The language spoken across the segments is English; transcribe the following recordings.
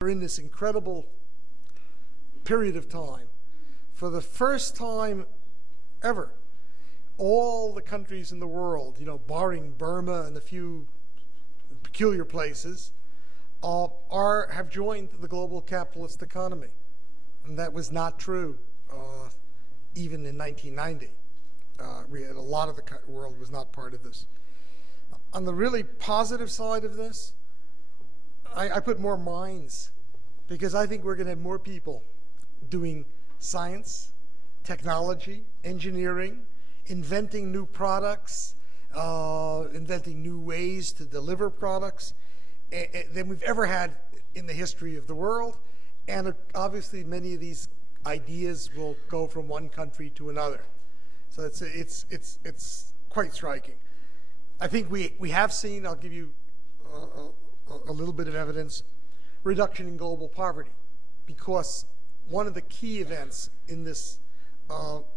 We're in this incredible period of time. For the first time ever, all the countries in the world, barring Burma and a few peculiar places, have joined the global capitalist economy. And that was not true even in 1990. A lot of the world was not part of this. On the really positive side of this, I put more minds, because I think we're going to have more people doing science, technology, engineering, inventing new products, inventing new ways to deliver products than we've ever had in the history of the world. And obviously, many of these ideas will go from one country to another. So it's quite striking. I think we have seen, I'll give you a little bit of evidence, reduction in global poverty, because one of the key events in this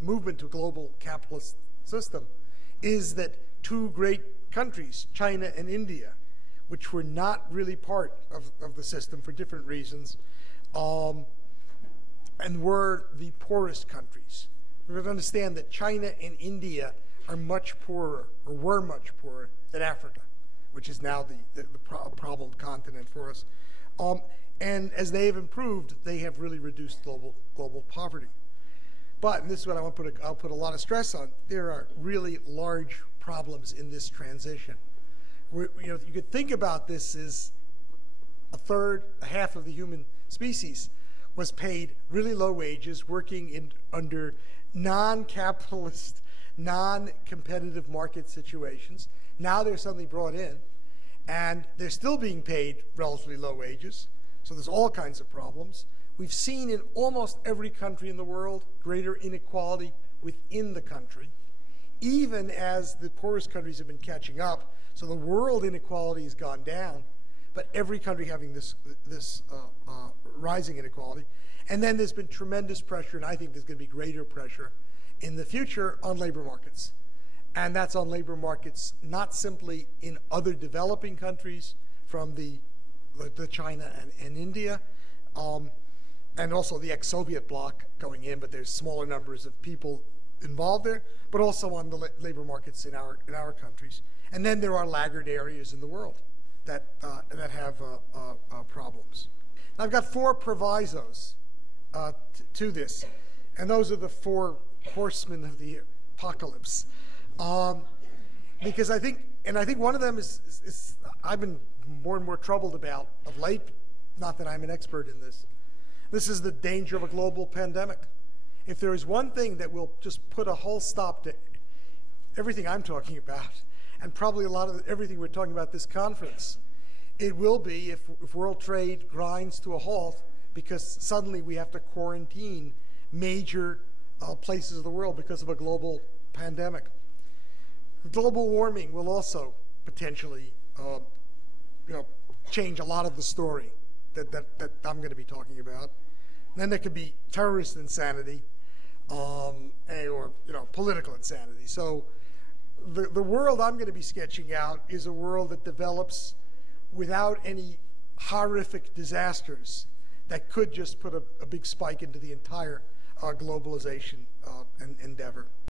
movement to a global capitalist system is that two great countries, China and India, which were not really part of the system for different reasons, and were the poorest countries. We have to understand that China and India are much poorer, or were much poorer, than Africa, which is now the problem continent for us. And as they have improved, they have really reduced global poverty. But, and this is what I'll put a lot of stress on, there are really large problems in this transition. You could think about this as a half of the human species was paid really low wages, working under non-capitalist, non-competitive market situations. Now they're suddenly brought in, and they're still being paid relatively low wages. So there's all kinds of problems. We've seen in almost every country in the world greater inequality within the country, even as the poorest countries have been catching up. So the world inequality has gone down, but every country having this rising inequality. And then there's been tremendous pressure, and I think there's going to be greater pressure in the future on labor markets. And that's on labor markets not simply in other developing countries from the China and India, and also the ex-Soviet bloc going in, but there's smaller numbers of people involved there, but also on the labor markets in our countries. And then there are laggard areas in the world that have problems. I've got 4 provisos to this, and those are the 4 horsemen of the apocalypse. Because I think one of them is I've been more and more troubled about of late, not that I'm an expert in this. This is the danger of a global pandemic. If there is one thing that will just put a whole stop to everything I'm talking about, and probably a lot of everything we're talking about this conference, it will be if world trade grinds to a halt, because suddenly we have to quarantine major places of the world because of a global pandemic. Global warming will also potentially change a lot of the story that I'm going to be talking about. And then there could be terrorist insanity or political insanity. So the world I'm going to be sketching out is a world that develops without any horrific disasters that could just put a big spike into the entire globalization endeavor.